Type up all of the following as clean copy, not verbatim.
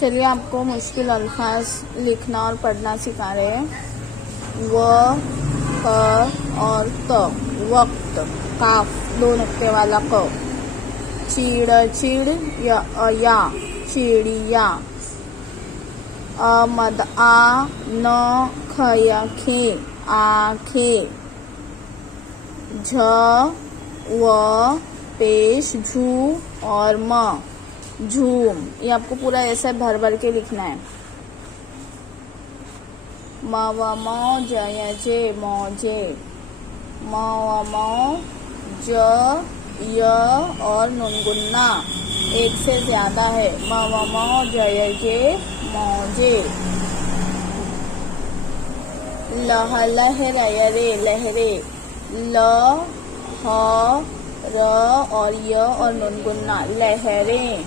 चलिए आपको मुश्किल अल्फाज लिखना और पढ़ना सिखा रहे हैं। व, क और त। वक्त, काफ, दो नुक्ते वाला क। चिड़, चिड़, या, चिड़िया। मद आ, न, खय, खे, आखे। झ, व, पेश, झू और म, झूम। ये आपको पूरा ऐसा भर भर के लिखना है। म व म, जय जे, मौजे। म व म, ज, य और नुनगुन्ना एक से ज्यादा है। म व म, जय जे, मौजे। लह, लह, रे, लहरे। ल, ह, र और य और नुनगुन्ना, लहरें।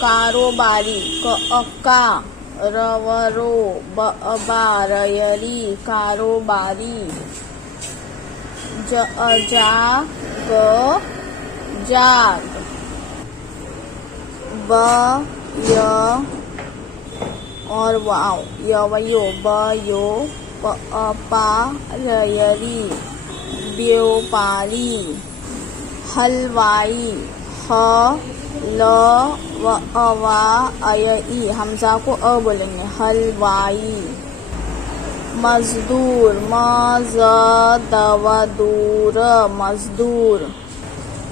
कारोबारी, क, अक्का, रवरो, बा, रयरी, कारोबारी। ज, जा, ग, जाग। ब, य और वाव, यवयो, ब, यो, पा, रयरी, व्यापारी। हलवाई, ह, ल, व, वा, ई, हमजा को अ बोलेंगे, हलवाई। मजदूर, म, ज, दव, दूर, मजदूर।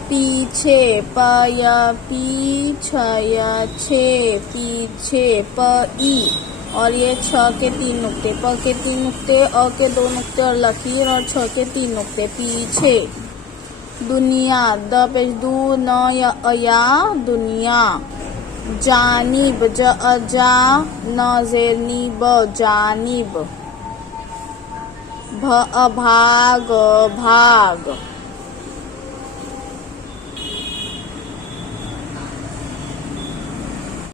पीछे, प, य, पी, छ, य, छे, पीछे, प, ई और ये छ के 3 नुक्ते, प के 3 नुक्ते, अ के 2 नुक्ते और लकीर और छ के 3 नुक्ते, पीछे। दुनिया, द पेश दू, न, या, दुनिया। जानिब, ज, जा, न, जेर, नी, ब, जानिब। भाग, भाग।